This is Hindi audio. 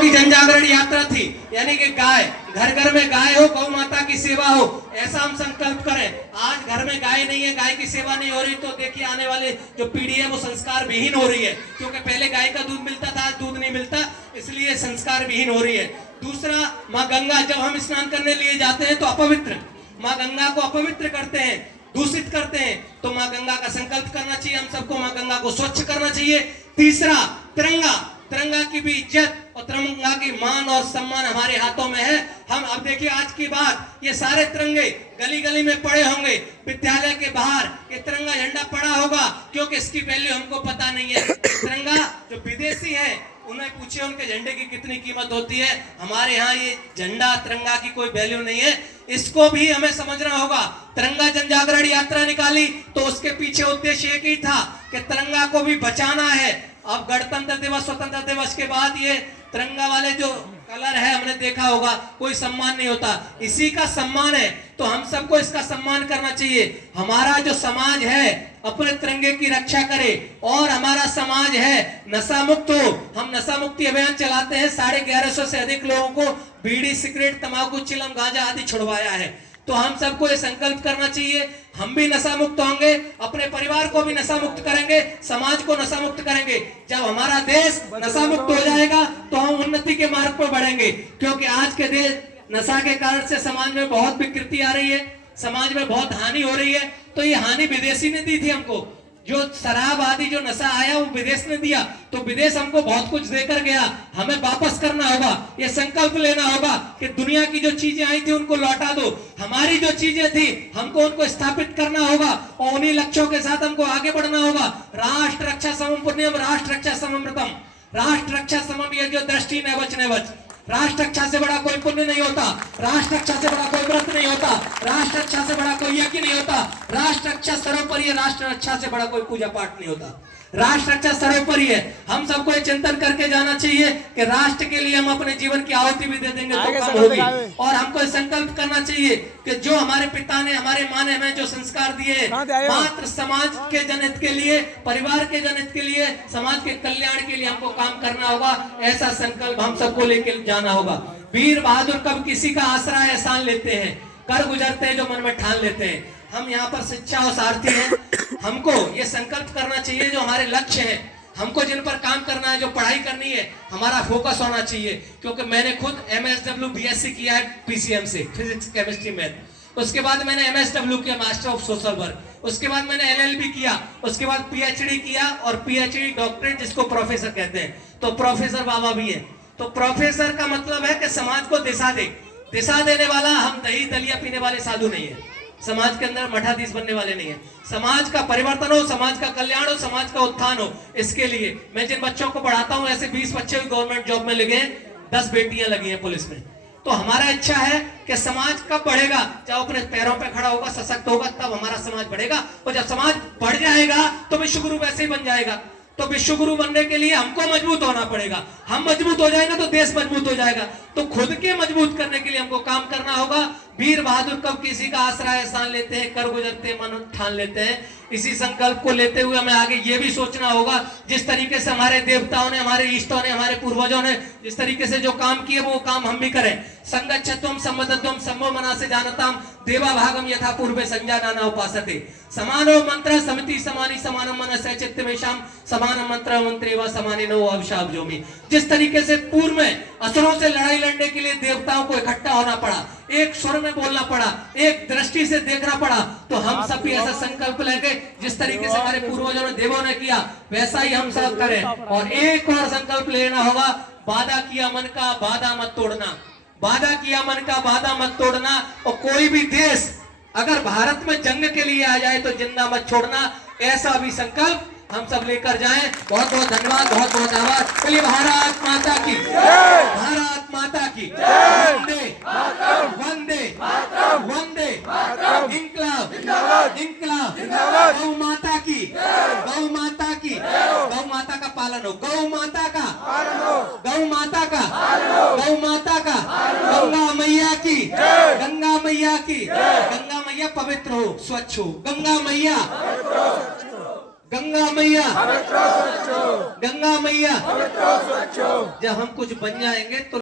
की जन जागरण यात्रा थी, यानी कि गाय, घर घर में गाय हो, गौ माता की सेवा हो, ऐसा हम संकल्प करें। आज घर में गाय नहीं है, गाय की सेवा नहीं हो रही, तो देखिए आने वाले जो पीढ़ी है वो संस्कार विहीन हो रही है, क्योंकि पहले गाय का दूध मिलता था, आज दूध नहीं मिलता, इसलिए संस्कार विहीन हो रही है। दूसरा, माँ गंगा, जब हम स्नान करने लिए जाते हैं तो अपवित्र, माँ गंगा को अपवित्र करते हैं, दूषित करते हैं, तो माँ गंगा का संकल्प करना चाहिए हम सबको, माँ गंगा को स्वच्छ करना चाहिए। तीसरा, तिरंगा, तिरंगा की भी इज्जत और तिरंगा की मान और सम्मान हमारे हाथों में है। हम अब देखिए आज की बात, ये सारे तिरंगे गली गली में पड़े होंगे, विद्यालय के बाहर ये तिरंगा झंडा पड़ा होगा, क्योंकि इसकी वैल्यू हमको पता नहीं है। तिरंगा जो विदेशी है उन्हें पूछिए उनके झंडे की कितनी कीमत होती है, हमारे यहाँ ये झंडा तिरंगा की कोई वैल्यू नहीं है, इसको भी हमें समझना होगा। तिरंगा जन जागरण यात्रा निकाली तो उसके पीछे उद्देश्य एक ही था कि तिरंगा को भी बचाना है। अब गणतंत्र दिवस, स्वतंत्र दिवस के बाद ये तिरंगा वाले जो कलर है, हमने देखा होगा, कोई सम्मान नहीं होता, इसी का सम्मान है, तो हम सबको इसका सम्मान करना चाहिए। हमारा जो समाज है अपने तिरंगे की रक्षा करे, और हमारा समाज है नशा मुक्त हो। हम नशा मुक्ति अभियान चलाते हैं, 1150 से अधिक लोगों को बीड़ी, सिगरेट, तंबाकू, चिलम, गांजा आदि छुड़वाया है। तो हम सबको ये संकल्प करना चाहिए, हम भी नशा मुक्त होंगे, अपने परिवार को भी नशा मुक्त करेंगे, समाज को नशा मुक्त करेंगे। जब हमारा देश नशा मुक्त हो जाएगा तो हम उन्नति के मार्ग पर बढ़ेंगे, क्योंकि आज के देश नशा के कारण से समाज में बहुत विकृति आ रही है, समाज में बहुत हानि हो रही है। तो ये हानि विदेशी ने दी थी हमको, जो शराब आदि जो नशा आया वो विदेश ने दिया, तो विदेश हमको बहुत कुछ देकर गया, हमें वापस करना होगा। ये संकल्प लेना होगा कि दुनिया की जो चीजें आई थी उनको लौटा दो, हमारी जो चीजें थी हमको उनको स्थापित करना होगा, और उन्हीं लक्ष्यों के साथ हमको आगे बढ़ना होगा। राष्ट्र रक्षा समम पुण्यम, राष्ट्र रक्षा सममृतम, राष्ट्र रक्षा समम ये जो दृष्टि न वच न वच, राष्ट्र रक्षा से बड़ा कोई पुण्य नहीं होता, राष्ट्र रक्षा से बड़ा कोई व्रत नहीं होता, राष्ट्र रक्षा से बड़ा कोई यज्ञ नहीं होता, राष्ट्र रक्षा सर्वोपरि है, राष्ट्र रक्षा से बड़ा कोई पूजा पाठ नहीं होता, राष्ट्र रक्षा सर्वोपरि है। हम सबको ये चिंतन करके जाना चाहिए कि राष्ट्र के लिए हम अपने जीवन की आहुति भी दे देंगे तो काम होगी। और हमको संकल्प करना चाहिए कि जो हमारे पिता ने, हमारे माँ ने हमें जो संस्कार दिए, मात्र समाज के जनहित के लिए, परिवार के जनहित के लिए, समाज के कल्याण के लिए हमको काम करना होगा। ऐसा संकल्प हम सबको लेकर जाना होगा। वीर बहादुर कब किसी का आसरा एहसान लेते हैं, कर गुजरते हैं जो मन में ठान लेते हैं। हम यहाँ पर शिक्षा और सारथी हैं, हमको ये संकल्प करना चाहिए जो हमारे लक्ष्य हैं, हमको जिन पर काम करना है, जो पढ़ाई करनी है, हमारा फोकस होना चाहिए। क्योंकि मैंने खुद MSW BSc किया है PCM से, फिजिक्स, केमिस्ट्री, मैथ। उसके बाद मैंने MSW किया, मास्टर ऑफ सोशल वर्क। उसके बाद मैंने LLB किया, उसके बाद PhD किया, और PhD डॉक्टरेट जिसको प्रोफेसर कहते हैं, तो प्रोफेसर बाबा भी है। तो प्रोफेसर का मतलब है कि समाज को दिशा दे, दिशा देने वाला। हम दही दलिया पीने वाले साधु नहीं है, समाज के अंदर मठाधीश बनने वाले नहीं है। समाज का परिवर्तन हो, समाज का कल्याण हो, समाज का उत्थान हो, इसके लिए मैं जिन बच्चों को पढ़ाता हूं, ऐसे 20 बच्चे गवर्नमेंट जॉब में लगे हैं, 10 बेटियां लगी हैं पुलिस में। तो हमारा इच्छा है कि समाज कब बढ़ेगा, जब अपने पैरों पे खड़ा होगा, सशक्त होगा, तब हमारा समाज बढ़ेगा। और जब समाज बढ़ जाएगा तो विश्व गुरु वैसे ही बन जाएगा। तो विश्व गुरु बनने के लिए हमको मजबूत होना पड़ेगा, हम मजबूत हो जाएंगे तो देश मजबूत हो जाएगा। तो खुद के मजबूत करने के लिए हमको काम करना होगा। वीर बहादुर कब किसी का आसरा एहसान लेते हैं, कर गुजरते मन ठान लेते हैं। इसी संकल्प को लेते हुए हमें आगे ये भी सोचना होगा, जिस तरीके से हमारे देवताओं ने, हमारे इष्टों ने, हमारे पूर्वजों ने जिस तरीके से जो काम किए वो काम हम भी करें। संगच्छत्वम सम्मतत्वम सम्मो मनासे जानताम देवा भागम यथा पूर्वे संजाना उपासते समानो मंत्र समिति समानी समानम मनस्य चित्तमेषाम समान मंत्र मंत्रे व समानिनो अभिशापजोमि। जिस तरीके से पूर्व में असुरों से लड़ाई लड़ने के लिए देवताओं को इकट्ठा होना पड़ा, एक स्वर में बोलना पड़ा, एक दृष्टि से देखना पड़ा, तो हम सब भी ऐसा संकल्प लेंगे जिस तरीके से हमारे पूर्वजों ने, देवों ने किया, वैसा ही हम सब करें। और एक और संकल्प लेना होगा, वादा किया मन का वादा मत तोड़ना, वादा किया मन का वादा मत तोड़ना। और कोई भी देश अगर भारत में जंग के लिए आ जाए तो जिंदा मत छोड़ना, ऐसा भी संकल्प हम सब लेकर जाएं। बहुत बहुत धन्यवाद, बहुत बहुत आभार। चलिए, भारत माता की, भारत माता की, वंदे वंदे वंदे, इंकलाब इंकलाब, गौ माता की, गौ माता की, गौ माता का पालन हो, गौ माता का, गौ माता का, गौ माता का, गंगा मैया की, गंगा मैया की, गंगा मैया पवित्र हो, स्वच्छ हो, गंगा मैया गंगा मैया, गंगा मैया, जब हम कुछ बन जाएंगे तो